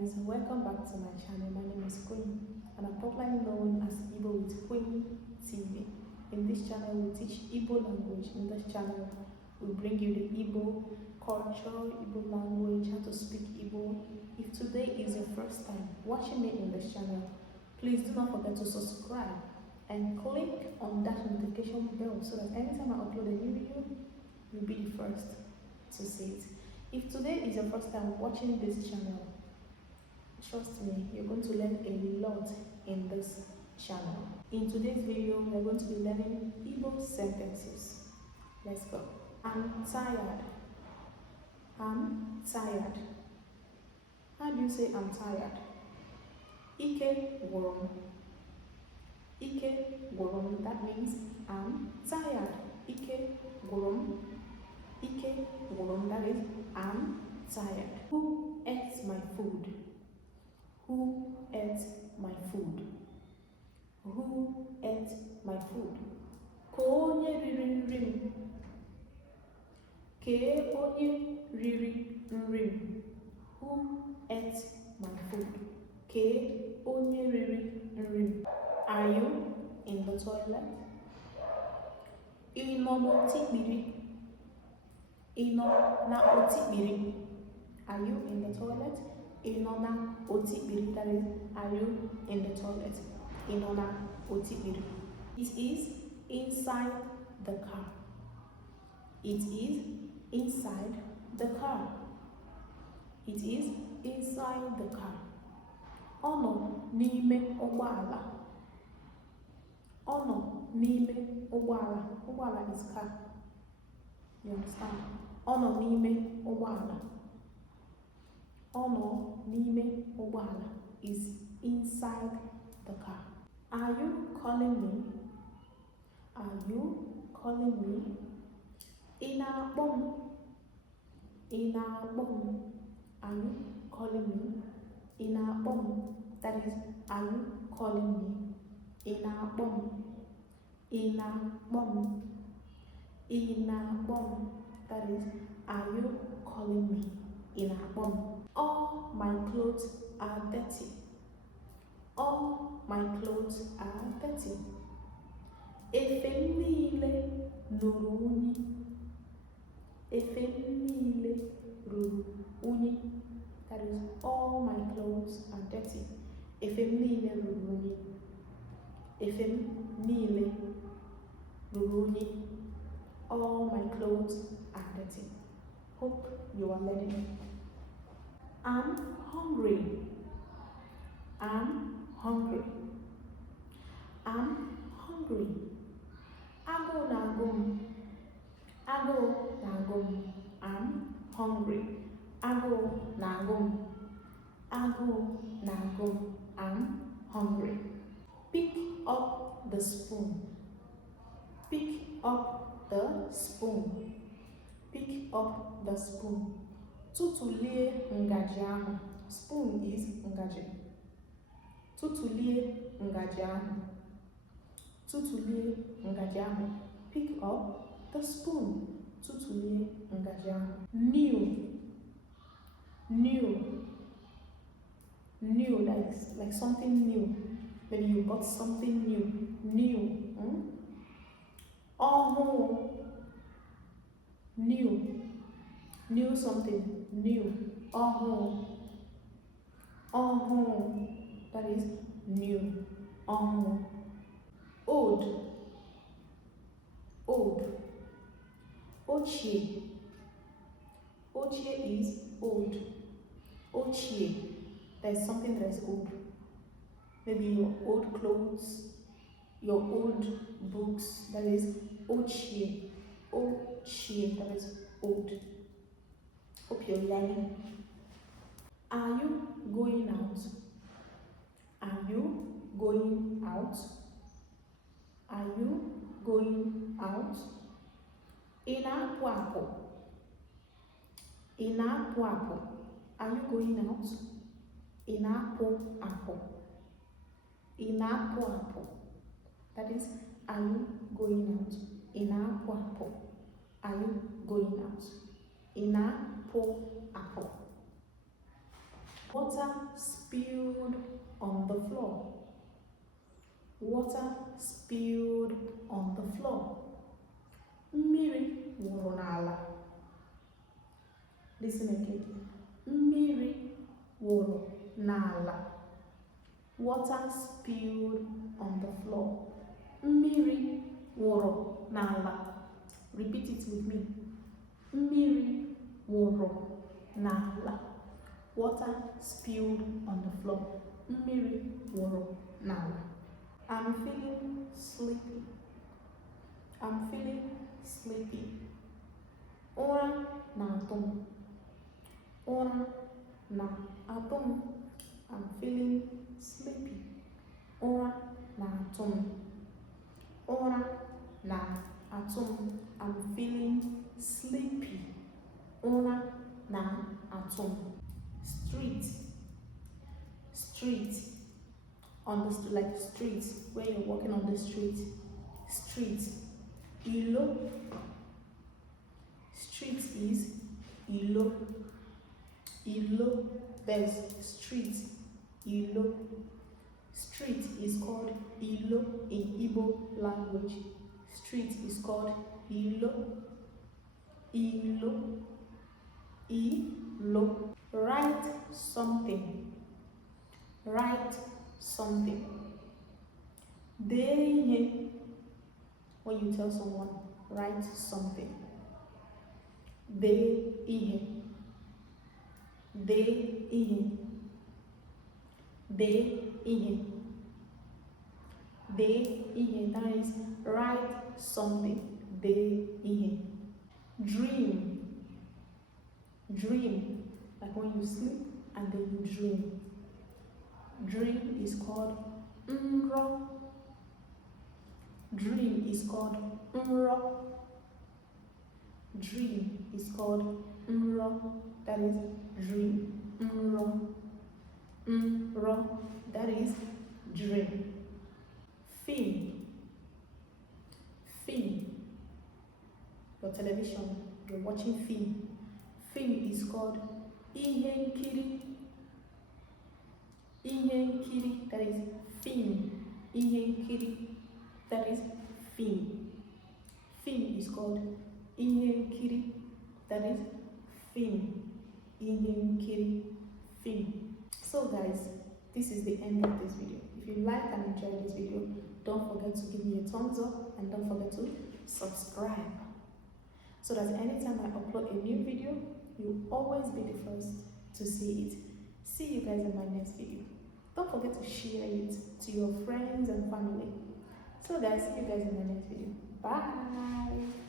guys, welcome back to my channel. My name is Queen and I'm popularly known as Igbo with Queen TV. In this channel we teach Igbo language. In this channel we bring you the Igbo culture, Igbo language, how to speak Igbo. If today is your first time watching me in this channel, please do not forget to subscribe and click on that notification bell so that anytime I upload a new video, you'll be the first to see it. If today is your first time watching this channel, trust me, you're going to learn a lot in this channel. In today's video, we're going to be learning Igbo sentences. Let's go. I'm tired. I'm tired. How do you say I'm tired? Ike worum. Ike worum. That means I'm tired. Ike worum. Ike worum. That is I'm tired. Who ate my food? Who ate my food? Who ate my food? Konye riri nrim. Ke onye riri nrim. Who ate my food? Ke onye riri nrim. Are you in the toilet? Ino n'otikpiri. Ino na otikpiri. Are you in the toilet? Inona otikpiri. That is, are you in the toilet? Inona otikpiri. It is inside the car. It is inside the car. It is inside the car. Ono n'ime ụgbọala. Ono n'ime ụgbọala. Ụgbọala is car. You understand? Ono n'ime ụgbọala. Ono n'ime ụgbọala is inside the car. Are you calling me? Are you calling me? Ị na-akpọ m? Ị na-akpọ m? Are you calling me? Ị na-akpọ m? That is, are you calling me? Ị na-akpọ m? Ị na-akpọ m? Ị na-akpọ m? That is, are you calling me? Ị na-akpọ m? All my clothes are dirty. All my clothes are dirty. Efe m niile ruru unyi. Efe m niile ruru unyi. That is, all my clothes are dirty. Efe m niile ruru unyi. Efe m niile ruru unyi. All my clothes are dirty. Hope you are learning. I'm hungry. I'm hungry. I'm hungry. Agụụ na-agụ m. Agụụ na-agụ m. I'm hungry. Agụụ na-agụ m. Agụụ na-agụ m. I'm hungry. Pick up the spoon. Pick up the spoon. Pick up the spoon. Tutulie ngaji ahụ. Spoon is ngaji. Tutulie ngaji ahụ. Tutulie ngaji ahụ. Pick up the spoon. Tutulie ngaji ahụ. New. New. New, like something new. Maybe you got something new. New. Ọhụụ. New. New something. New. Ọhụụ. Ọhụụ. That is new. Ọhụụ. Old. Old. Ochie. Ochie is old. Ochie. There is something that is old. Maybe your old clothes, your old books. That is ochie. Ochie. That is old. Hope you're learning. Are you going out? Are you going out? Are you going out? Ị na-apụ apụ. Ị na-apụ apụ. Are you going out? Ị na-apụ apụ. Ị na-apụ apụ. That is, are you going out? Ị na-apụ apụ. Are you going out? Ị na-apụ apụ. Water spilled on the floor. Water spilled on the floor. Mmiri wụrụ n'ala. Listen again. Mmiri wụrụ n'ala. Water spilled on the floor. Mmiri wụrụ n'ala. Repeat it with me. Mmiri wụrụ n'ala. Water spilled on the floor. Mmiri wụrụ n'ala. I'm feeling sleepy. I'm feeling sleepy. Ụra na-atụ m. Ụra na-atụ m. I'm feeling sleepy. Ụra na-atụ m. Ụra na-atụ m. I'm feeling sleepy. Ụra na-atụ m. Street. Street. On the street, like street, where you're walking on the street. Street. Ilo. Street is Ilo. Ilo. There's street. Ilo. Street is called Ilo in Igbo language. Street is called Ilo. Ilo. Ilo. Write something. Write something. Dee ihe. When you tell someone, write something. Dee ihe. Dee ihe. Dee ihe. Dee ihe. That is, write something. Dee ihe. Dream. Dream. Like when you sleep and then you dream. Dream is called nro. Dream is called nro. Dream is called nro. That is dream. Nro. Nro. That is dream. Film. Film. Your television. You're watching film. Film is called ihe nkiri. Ihe nkiri. That is film. Ihe nkiri. That is film. Film is called ihe nkiri. That is film. Ihe nkiri. Film. So guys, this is the end of this video. If you like and enjoy this video, don't forget to give me a thumbs up and don't forget to subscribe, so that anytime I upload a new video, you'll always be the first to see it. See you guys in my next video. Don't forget to share it to your friends and family. So guys, see you guys in my next video. Bye.